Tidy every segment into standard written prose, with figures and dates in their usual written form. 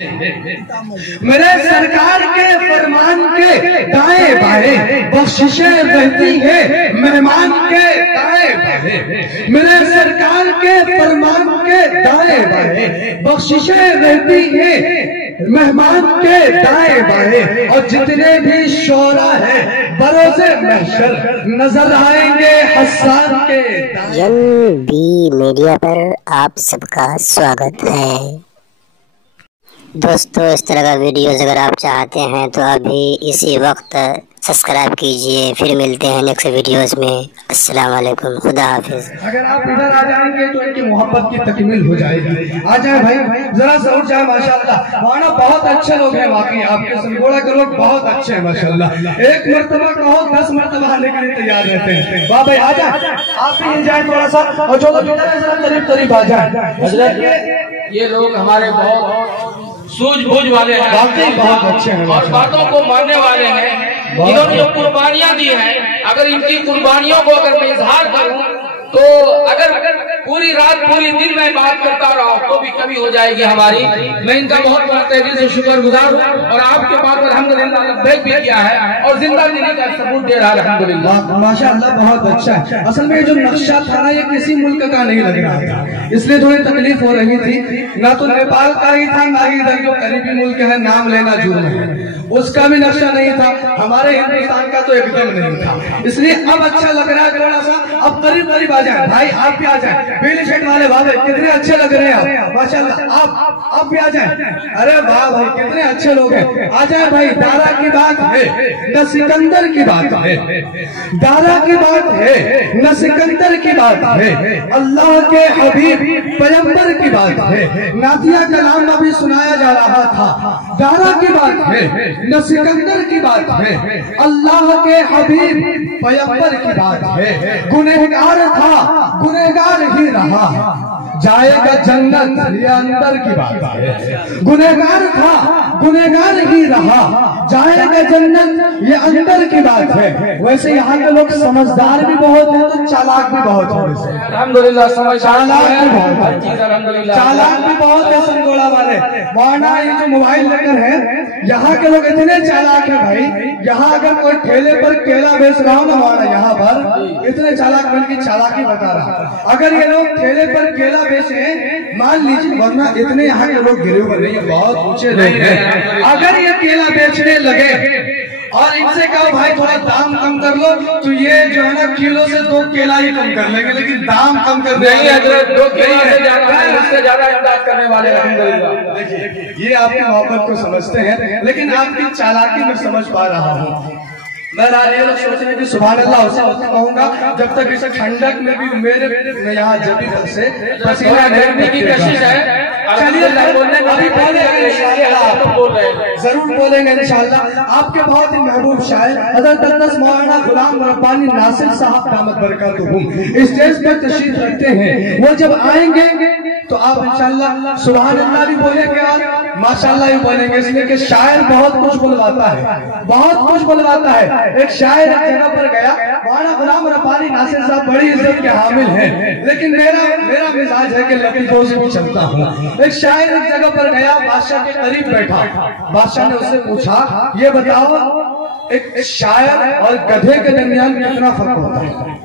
میرے سرکار کے فرمان کے دائیں بائیں بخششیں رہتی ہے مہمان کے دائیں بائیں، میرے سرکار کے فرمان کے دائیں بائیں بخششیں رہتی ہے مہمان کے دائیں بائیں، اور جتنے بھی شعراء ہیں بروز محشر نظر آئیں گے حسان کے دائیں۔ بی میڈیا پر آپ سب کا سواگت ہے دوستو۔ اس طرح کا ویڈیوز اگر آپ چاہتے ہیں تو ابھی اسی وقت سبسکرائب کیجئے، پھر ملتے ہیں نیکسٹ ویڈیوز میں۔ السلام علیکم، خدا حافظ۔ اگر آپ ادھر آ جائیں گے تو ان کی محبت کی تکمیل ہو جائے گی۔ آ جائیں بھائی، ذرا سا اٹھ جائیں۔ ماشاءاللہ وہاں بہت اچھے لوگ ہیں، واقعی آپ کے سنگوڑا کے لوگ بہت اچھے ہیں ماشاءاللہ۔ ایک مرتبہ کہو 10 مرتبہ آنے کے لیے تیار رہتے ہیں۔ واہ بھائی آ جائیں، آپ بھی جائیں تھوڑا سا، اور جو لوگ ادھر ذرا قریب قریب آ جائیں۔ حضرت یہ لوگ ہمارے بہت سوجھ بوجھ والے ہیں، واقعی بہت اچھے ہیں اور باتوں کو ماننے والے ہیں۔ انہوں نے جو قربانیاں دی ہیں، اگر ان کی قربانیوں کو اگر میں اظہار کروں تو اگر پوری رات پوری دن میں بات کرتا رہا تو بھی کمی ہو جائے گی ہماری۔ میں ان کا بہت بہت دل سے شکر گزار ہوں، اور آپ کے پاس الحمدللہ لبیک بھی کیا ہے اور زندہ دلی کا ثبوت دے رہا ہے الحمدللہ۔ ماشاءاللہ بہت اچھا ہے۔ اصل میں جو نقشہ تھا نا، یہ کسی ملک کا نہیں لگ رہا تھا، اس لیے تھوڑی تکلیف ہو رہی تھی۔ نہ تو نیپال کا ہی تھا، نہ ہی ادھر جو قریبی ملک ہے نام لینا جرم ہے، اس کا بھی نقشہ نہیں تھا۔ ہمارے ہندوستان کا تو ایک دم نہیں تھا، اس لیے اب اچھا لگ رہا ہے تھوڑا سا۔ اب قریب قریب آ جائیں بھائی، آپ بھی آ جائیں۔ بیلی شیٹ والے بابے کتنے اچھے لگ رہے ہیں آپ، ماشاءاللہ آپ بھی آ جائیں۔ ارے واہ بھائی کتنے اچھے لوگ ہیں، آ جائیں بھائی۔ دارا کی بات ہے نہ سکندر کی بات ہے، دارا کی بات ہے نہ سکندر کی بات ہے، اللہ کے حبیب پیغمبر کی بات ہے۔ نعتیہ کلام ابھی سنایا جا رہا تھا، دارا کی بات ہے نہ سکندر کی بات ہے، اللہ کے حبیب پیغمبر کی بات ہے۔ گنہگار تھا گنہگار ہی رہا، جائے گا جنت یہ اندر کی بات ہے۔ گنہگار تھا گنہگار ہی رہا، جائے گا جنت یہ اندر کی بات ہے۔ ویسے یہاں کے لوگ سمجھدار بھی بہت ہیں تو چالاک بھی بہت ہیں، الحمدللہ سمجھدار چالاک بھی بہت ہر چیز الحمدللہ، چالاک بھی بہت ہے سنگوڑا والے۔ وہاں یہ جو موبائل لے کر ہے، یہاں کے لوگ اتنے چالاک ہیں بھائی، یہاں اگر کوئی ٹھیلے پر کیلا بیچ رہا ہو نا، ہمارا یہاں پر اتنے چالاک بن کی چالاکی بتا رہا۔ اگر یہ لوگ ٹھیلے پر کیلا بیچیں مان لیجیے، ورنہ اتنے یہاں کے لوگ گرے ہوئے نہیں، بہت اونچے لوگ ہیں۔ اگر یہ کیلا بیچنے لگے اور ان سے کہا بھائی تھوڑا دام کم کر لو، تو یہ جو ہے نا کلو سے 2 کیلا ہی کم کر لیں گے، لیکن دام کم کر دیں گے۔ حضرت 2 کیلا سے زیادہ ہے، اس سے زیادہ امداد کرنے والے الحمدللہ۔ یہ آپ کی محبت کو سمجھتے ہیں، لیکن آپ کی چالاکی میں سمجھ پا رہا ہوں۔ میں یہ لوگ سوچ رہے کہ سبحان اللہ اسے وقت کہوں گا جب تک اس ٹھنڈک میں بھی میرے یہاں جبھی تک سے پسینہ گرمی کی کشش ہے۔ چلیے ابھی بولیں گے انشاءاللہ، ضرور بولیں گے انشاءاللہ۔ آپ کے بہت ہی محبوب شاعر حضرت اقدس مولانا غلام ربانی ناصر صاحب دامت برکاتہم اسٹیج پر تشریف رکھتے ہیں۔ وہ جب آئیں گے تو آپ انشاءاللہ سبحان اللہ بھی بولیں گے اور ماشاءاللہ بھی بولیں گے، اس لیے کہ شاعر بہت کچھ بلواتا ہے، بہت کچھ بلواتا ہے۔ ایک شاعر ایک جگہ پر گیا، مولانا غلام ربانی ناصر صاحب بڑی عزت کے حامل ہیں، لیکن میرا مزاج ہے کہ لطیفوں سے بھی چلتا ہوں۔ ایک شاعر ایک جگہ پر گیا، بادشاہ کے قریب بیٹھا، بادشاہ نے اس سے پوچھا یہ بتاؤ ایک شاعر اور گدھے کے درمیان کتنا فرق ہوتا ہے؟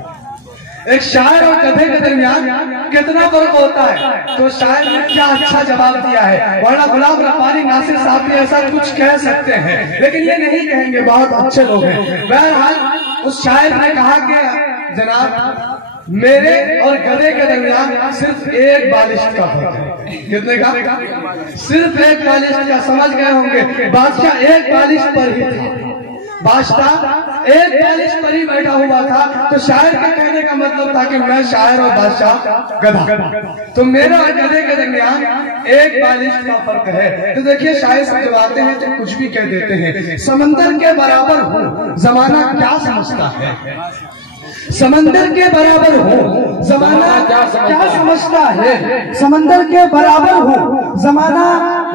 ایک شاعر اور گدھے کے درمیان کتنا فرق ہوتا ہے؟ تو شاعر نے کیا اچھا جواب دیا ہے۔ مولانا غلام ربانی ناصر صاحب بھی ایسا کچھ کہہ سکتے ہیں، لیکن یہ نہیں کہیں گے، بہت اچھے لوگ ہیں۔ بہرحال اس شاعر نے کہا کہ جناب میرے اور گدھے کے درمیان صرف ایک بالش کا فرق ہے۔ کتنے کا؟ صرف ایک بالش کا، سمجھ گئے ہوں گے۔ بادشاہ ایک بالش پر ہی تھا، بادشاہ ایک بالش پر ہی بیٹھا ہوا تھا، تو شاعر کے کہنے کا مطلب تھا کہ میں شاعر اور بادشاہ گدھا، تو میرا اور گدھے کے درمیان ایک بالش کا فرق ہے۔ تو دیکھیے شاعر سے جب آتے ہیں تو کچھ بھی کہہ دیتے ہیں۔ سمندر کے برابر ہوں زمانہ کیا سمجھتا ہے، سمندر کے برابر ہوں زمانہ کیا سمجھتا ہے، سمندر کے برابر ہوں زمانہ